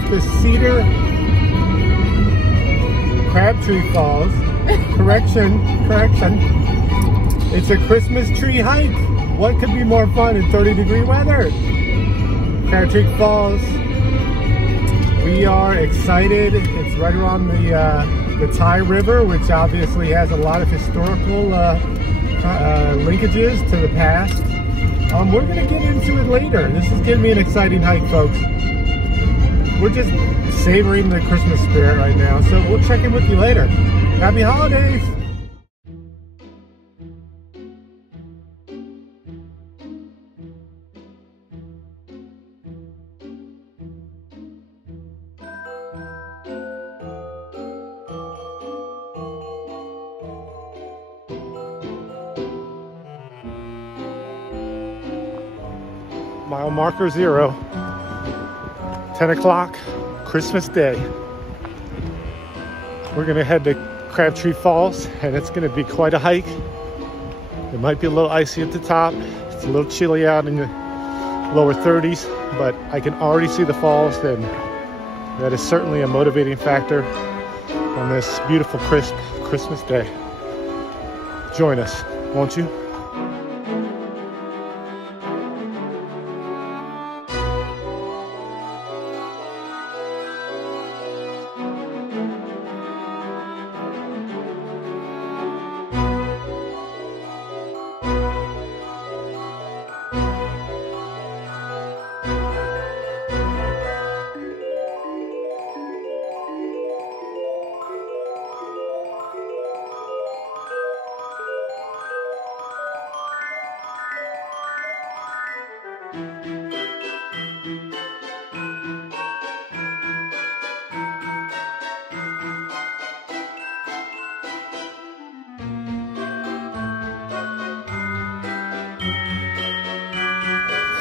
off the Cedar Crabtree Falls. Correction. It's a Christmas tree hike. What could be more fun in 30-degree weather? Crabtree Falls. We are excited. It's right around the Ty River, which obviously has a lot of historical linkages to the past. We're going to get into it later. This is going to be an exciting hike, folks. We're just savoring the Christmas spirit right now, so we'll check in with you later. Happy holidays! Mile marker 0, 10 o'clock, Christmas Day. We're gonna head to Crabtree Falls, and it's gonna be quite a hike. It might be a little icy at the top. It's a little chilly out in the lower 30s, but I can already see the falls, and that is certainly a motivating factor on this beautiful, crisp Christmas Day. Join us, won't you?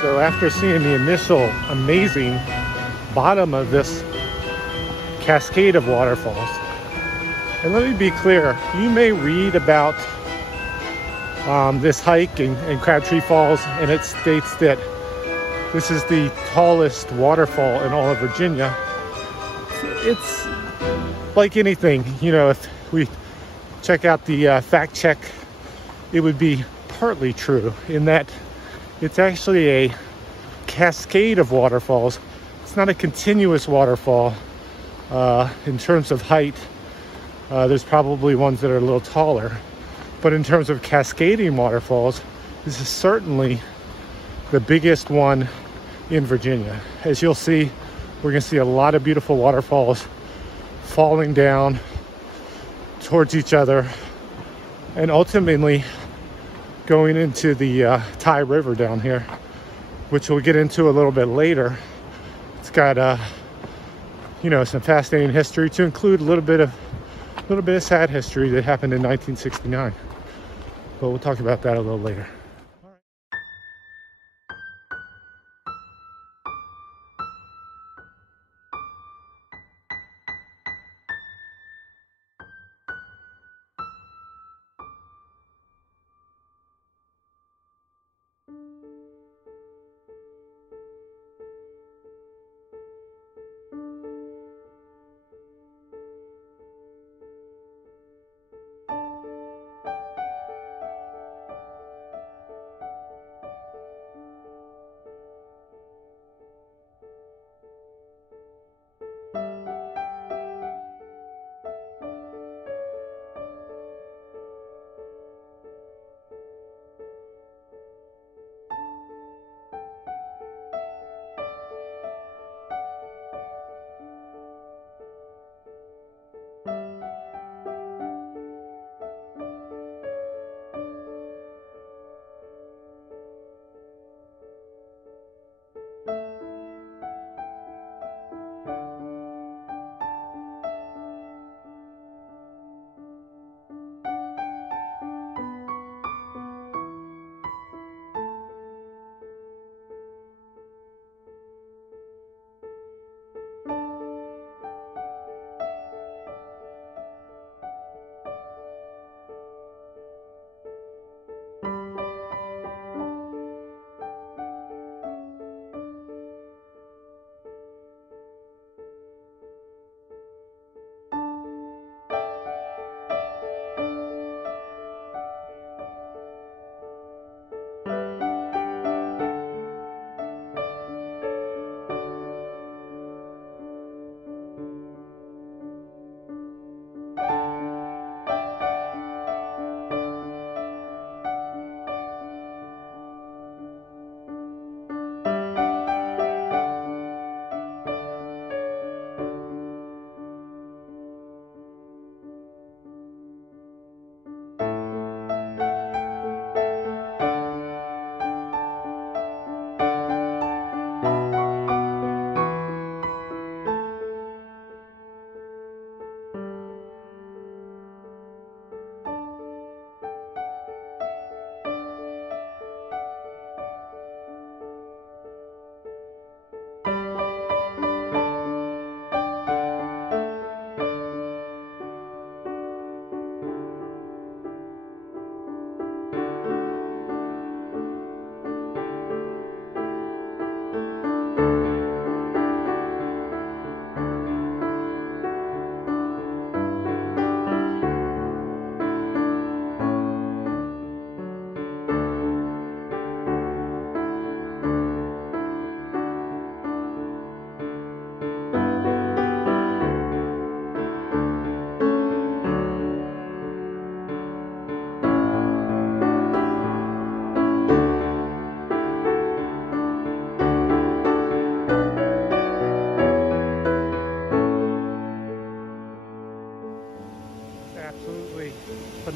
So after seeing the initial amazing bottom of this cascade of waterfalls, and let me be clear, you may read about this hike in Crabtree Falls, and it states that this is the tallest waterfall in all of Virginia. It's like anything, you know, if we check out the fact check, it would be partly true in that it's actually a cascade of waterfalls. It's not a continuous waterfall. In terms of height, there's probably ones that are a little taller. But in terms of cascading waterfalls, this is certainly the biggest one in Virginia. As you'll see, we're going to see a lot of beautiful waterfalls falling down towards each other and ultimately going into the Ty River down here, which we'll get into a little bit later. It's got you know, some fascinating history, to include a little bit of sad history that happened in 1969. But we'll talk about that a little later.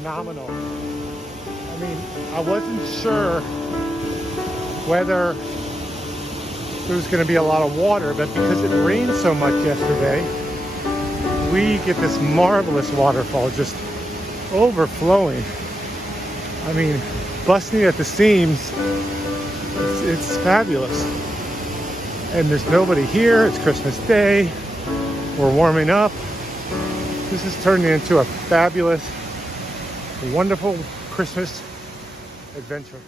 phenomenal. I mean, I wasn't sure whether there was going to be a lot of water, but because it rained so much yesterday, we get this marvelous waterfall just overflowing. I mean, busting at the seams. It's fabulous. And there's nobody here. It's Christmas Day. We're warming up. This is turning into a fabulous, wonderful Christmas adventure.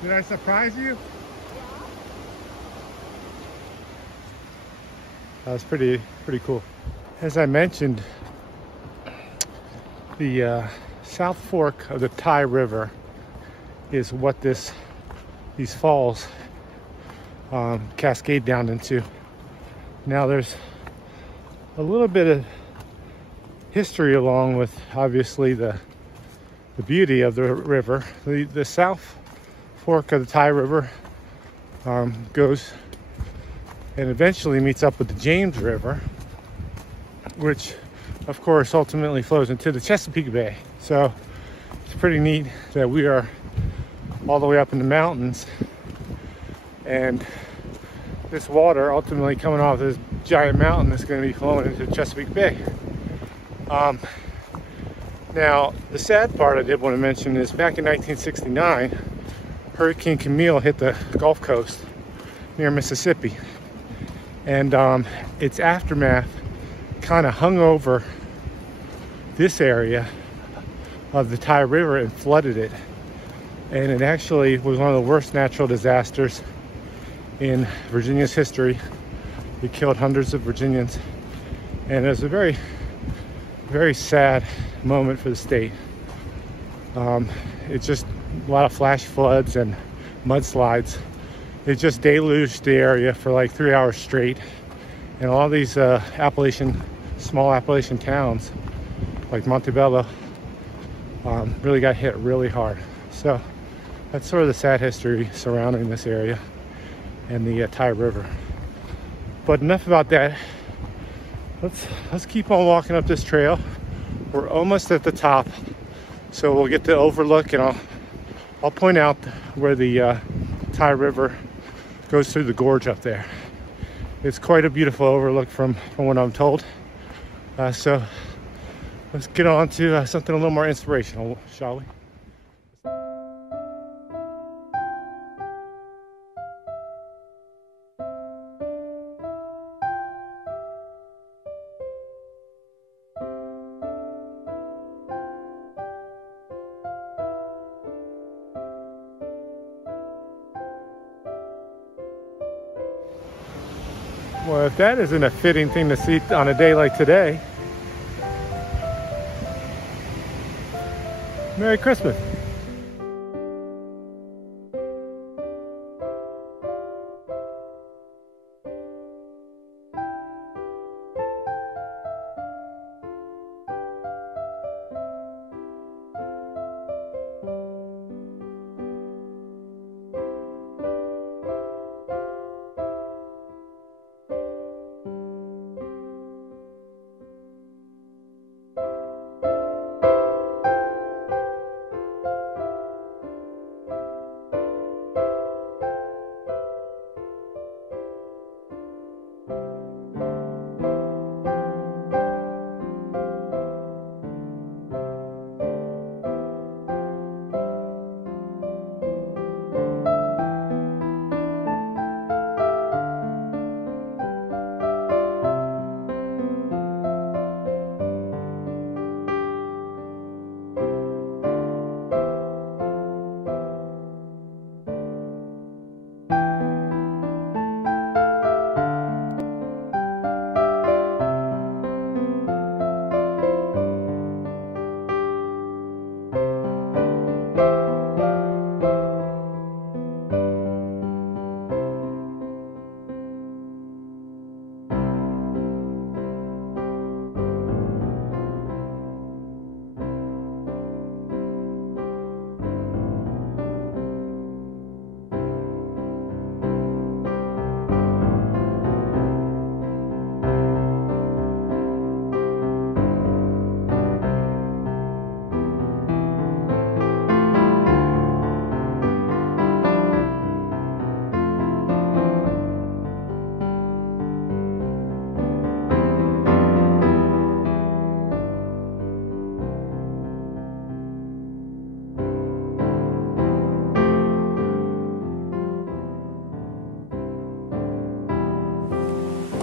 Did I surprise you? That was pretty cool. As I mentioned, the South Fork of the Tye River is what these falls cascade down into. Now there's a little bit of history along with obviously the beauty of the river. The South Fork of the Tye River goes and eventually meets up with the James River, which of course ultimately flows into the Chesapeake Bay. So it's pretty neat that we are all the way up in the mountains, and this water ultimately coming off this giant mountain is going to be flowing into the Chesapeake Bay. Now the sad part I did want to mention is back in 1969, Hurricane Camille hit the Gulf Coast near Mississippi, and its aftermath kind of hung over this area of the Tye River and flooded it. And it actually was one of the worst natural disasters in Virginia's history. It killed hundreds of Virginians, and it was a very, very sad moment for the state. It's just a lot of flash floods and mudslides. It just deluged the area for like 3 hours straight, and all these small Appalachian towns like Montebello really got hit really hard. So that's sort of the sad history surrounding this area and the Tye River. But enough about that. let's keep on walking up this trail. We're almost at the top, so we'll get the overlook, and I'll point out where the Thai River goes through the gorge up there. It's quite a beautiful overlook from what I'm told. So let's get on to something a little more inspirational, shall we? Well, if that isn't a fitting thing to see on a day like today. Merry Christmas.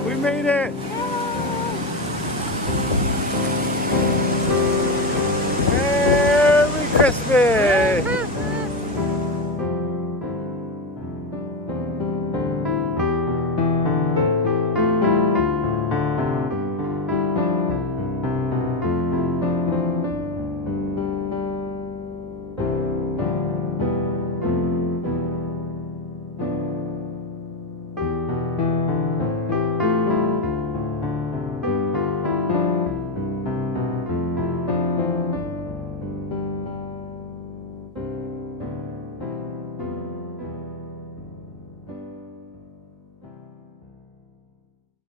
We made it! Merry Christmas!